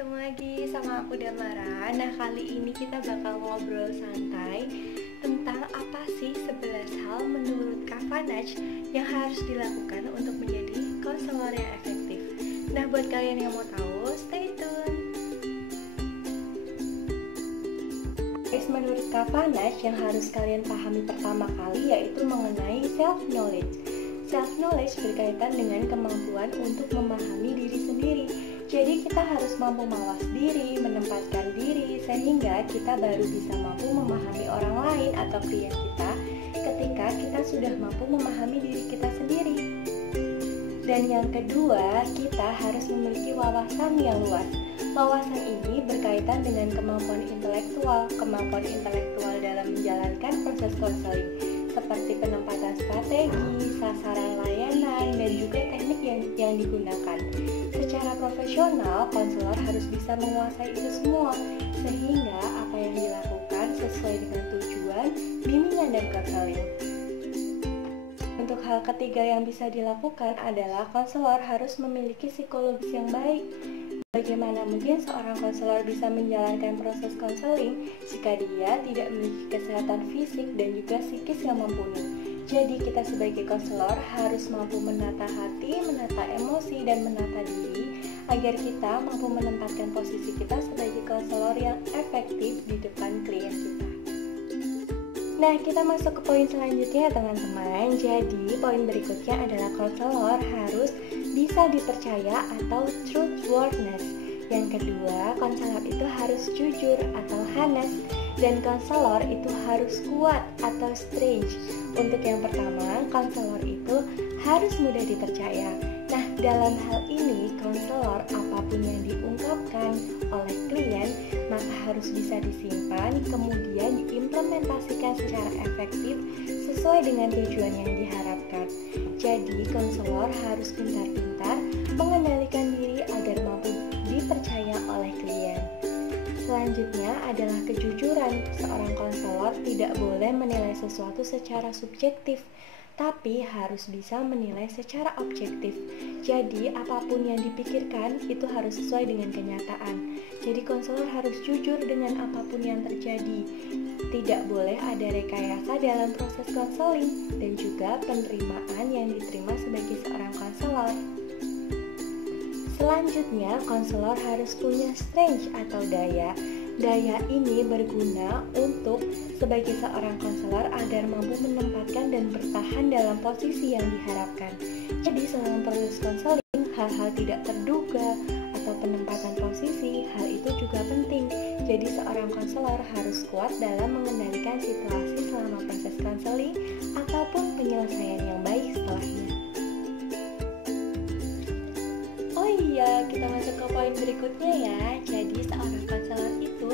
ketemu lagi sama aku Damara. Nah, kali ini kita bakal ngobrol santai tentang apa sih 11 hal menurut Kak Vanaj yang harus dilakukan untuk menjadi konselor yang efektif. Nah, buat kalian yang mau tahu, stay tune. Guys, menurut Kak Vanaj yang harus kalian pahami pertama kali yaitu mengenai self-knowledge. Self-knowledge berkaitan dengan kemampuan untuk memahami diri sendiri. Jadi kita harus mampu mawas diri, menempatkan diri, sehingga kita baru bisa mampu memahami orang lain atau klien kita ketika kita sudah mampu memahami diri kita sendiri. Dan yang kedua, kita harus memiliki wawasan yang luas. Wawasan ini berkaitan dengan kemampuan intelektual dalam menjalankan proses konseling, seperti penempatan strategi, sasaran layanan, dan juga teknik yang digunakan. Secara profesional, konselor harus bisa menguasai itu semua, sehingga apa yang dilakukan sesuai dengan tujuan, bimbingan, dan konseling. Untuk hal ketiga yang bisa dilakukan adalah konselor harus memiliki psikologis yang baik. Bagaimana mungkin seorang konselor bisa menjalankan proses konseling jika dia tidak memiliki kesehatan fisik dan juga psikis yang mumpuni? Jadi kita sebagai konselor harus mampu menata hati, menata emosi, dan menata diri agar kita mampu menempatkan posisi kita sebagai konselor yang efektif di depan klien kita. Nah, kita masuk ke poin selanjutnya teman-teman. Jadi poin berikutnya adalah konselor harus bisa dipercaya atau truthworthiness. Yang kedua, konselor itu harus jujur atau honest, dan konselor itu harus kuat atau strange. Untuk yang pertama, konselor itu harus mudah dipercaya. Nah, dalam hal ini, konselor apapun yang diungkapkan oleh klien maka harus bisa disimpan, kemudian diimplementasikan secara efektif sesuai dengan tujuan yang diharapkan. Jadi, konselor harus pintar-pintar mengendalikan diri agar mampu dipercaya oleh klien. Selanjutnya adalah kejujuran. Seorang konselor tidak boleh menilai sesuatu secara subjektif, tapi harus bisa menilai secara objektif. Jadi, apapun yang dipikirkan itu harus sesuai dengan kenyataan. Jadi, konselor harus jujur dengan apapun yang terjadi. Tidak boleh ada rekayasa dalam proses konseling dan juga penerimaan yang diterima sebagai seorang konselor. Selanjutnya, konselor harus punya strength atau daya. Daya ini berguna untuk sebagai seorang konselor agar mampu menempatkan dan bertahan dalam posisi yang diharapkan. Jadi selama proses konseling, hal-hal tidak terduga atau penempatan posisi, hal itu juga penting. Jadi seorang konselor harus kuat dalam mengendalikan situasi selama proses konseling ataupun penyelesaian yang baik setelahnya. Oh iya, kita masuk ke poin berikutnya ya. Jadi seorang konselor itu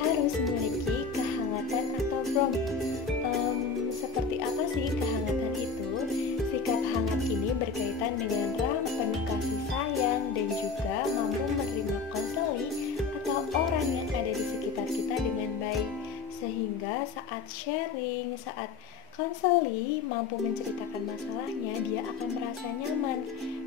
harus memiliki kehangatan atau warmth. Seperti apa sih kehangatan itu? Sikap hangat ini berkaitan dengan penuh kasih sayang dan juga mampu menerima konseling atau orang yang ada di sekitar kita dengan baik, sehingga saat sharing, saat konseling mampu menceritakan masalahnya, dia akan merasa nyaman.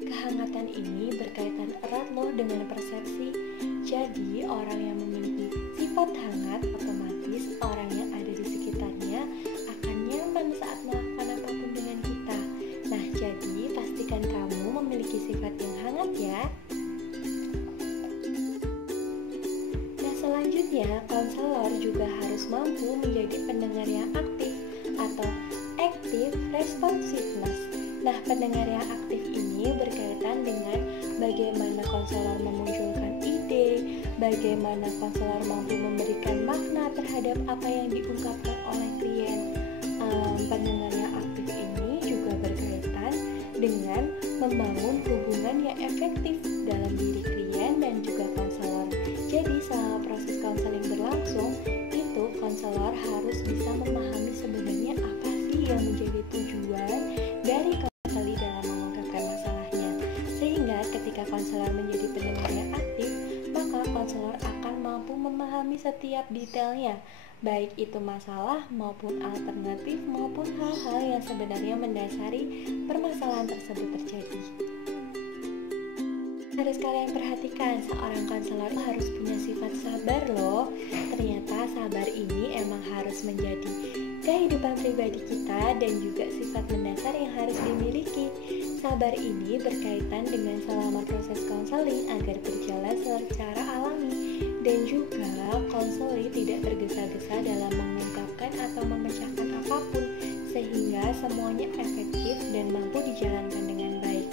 Kehangatan ini berkaitan erat loh dengan persepsi. Jadi orang yang memiliki sifat hangat, otomatis orang yang ada di sekitarnya akan nyaman saat melakukan apapun dengan kita. Nah, jadi pastikan kamu memiliki sifat yang hangat ya. Nah, selanjutnya konselor juga harus mampu menjadi pendengar yang aktif atau active responsiveness. Nah, pendengar yang aktif ini berkaitan dengan bagaimana konselor memunculkan ide, bagaimana konselor mampu memberikan makna terhadap apa yang diungkapkan oleh klien. Pendengar yang aktif ini juga berkaitan dengan membangun hubungan yang efektif dalam diri klien dan juga konselor. Jadi selama proses konseling berlangsung, itu konselor harus bisa memahami sebenarnya apa sih yang menjadi tujuan dari konseling dalam mengungkapkan masalahnya. Sehingga ketika konselor menjadi pendengar yang aktif, maka konselor akan mampu memahami setiap detailnya, baik itu masalah maupun alternatif maupun hal-hal yang sebenarnya mendasari permasalahan tersebut terjadi. Harus kalian perhatikan, seorang konselor harus punya sifat sabar loh. Ternyata sabar ini emang harus menjadi kehidupan pribadi kita dan juga sifat mendasar yang harus dimiliki. Sabar ini berkaitan dengan selama proses konseling agar berjalan secara alami dan juga konseling tidak tergesa-gesa dalam mengungkapkan atau memecahkan apapun sehingga semuanya efektif dan mampu dijalankan dengan baik.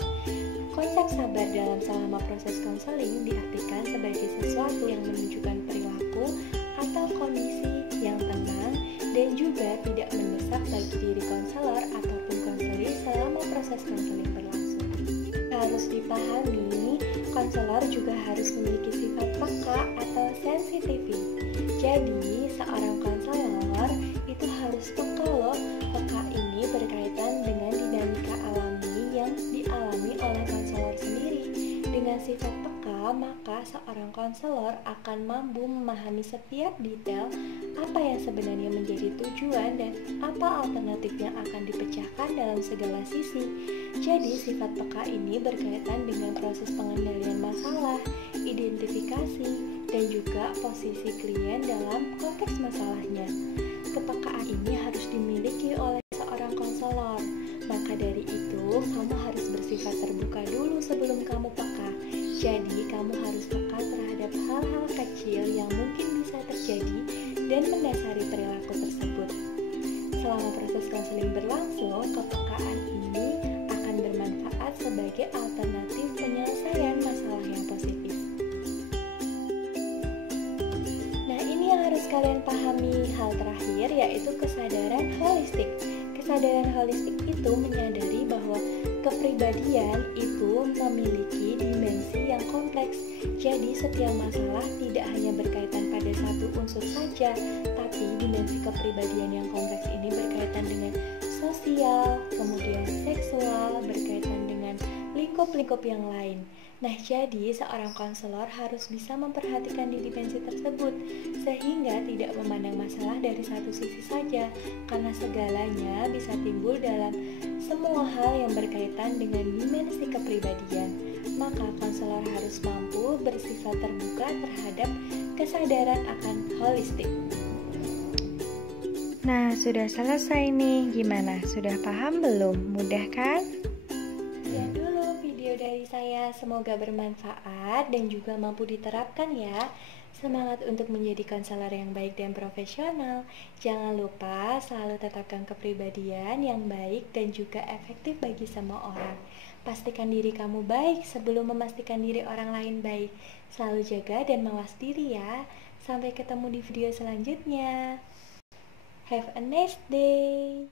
Konsep sabar dalam selama proses konseling diartikan sebagai sesuatu yang menunjukkan perilaku atau kondisi yang tenang dan juga tidak mendesak bagi diri konselor ataupun konseling selama proses konseling berlangsung. Harus dipahami, konselor juga harus memiliki sifat peka atau sensitivity. Jadi, seorang konselor itu harus peka loh. Peka ini berkaitan dengan dinamika alami yang dialami oleh konselor sendiri. Dengan sifat peka, maka seorang konselor akan mampu memahami setiap detail apa yang sebenarnya menjadi tujuan dan apa alternatif yang akan dipecahkan dalam segala sisi. Jadi, sifat peka ini berkaitan dengan proses pengendalian masalah, identifikasi, dan juga posisi klien dalam konteks masalahnya. Kepekaan ini harus dimiliki oleh seorang konselor. Maka dari itu, kamu harus bersifat terbuka dulu sebelum kamu peka. Jadi, kamu harus peka terhadap hal-hal kecil yang mungkin bisa terjadi dan mendasari perilaku tersebut. Selama proses konseling berlangsung, kepekaan ini akan bermanfaat sebagai alternatif penyelesaian masalah yang positif. Nah, ini yang harus kalian pahami. Hal terakhir yaitu kesadaran holistik. Kesadaran holistik itu menyadari bahwa kepribadian itu memiliki dimensi yang kompleks. Jadi setiap masalah tidak hanya berkaitan pada satu unsur saja, tapi dimensi kepribadian yang kompleks ini berkaitan dengan sosial, kemudian seksual, berkaitan dengan lingkup-lingkup yang lain. Nah, jadi seorang konselor harus bisa memperhatikan di dimensi tersebut sehingga tidak memandang masalah dari satu sisi saja, karena segalanya bisa timbul dalam semua hal yang berkaitan dengan dimensi kepribadian. Maka konselor harus mampu bersifat terbuka terhadap kesadaran akan holistik. Nah, sudah selesai nih. Gimana? Sudah paham belum? Mudah kan? Sekian dulu video dari saya, semoga bermanfaat dan juga mampu diterapkan ya. Semangat untuk menjadi konselor yang baik dan profesional. Jangan lupa selalu tetapkan kepribadian yang baik dan juga efektif bagi semua orang. Pastikan diri kamu baik sebelum memastikan diri orang lain baik. Selalu jaga dan mawas diri ya. Sampai ketemu di video selanjutnya. Have a nice day.